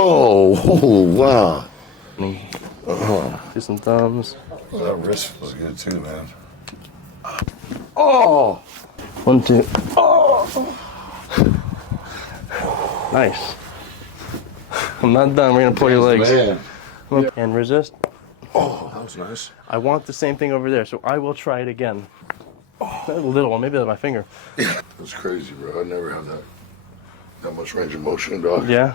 Oh, wow. Do some thumbs. Oh, that wrist was good too, man. Oh! 1, 2. Oh! Nice. I'm not done. We're gonna pull your legs. Man. And resist. Oh, that was nice. I want the same thing over there, so I will try it again. A little one, maybe that's my finger. Yeah, that's crazy, bro. I never had that much range of motion, dog. Yeah?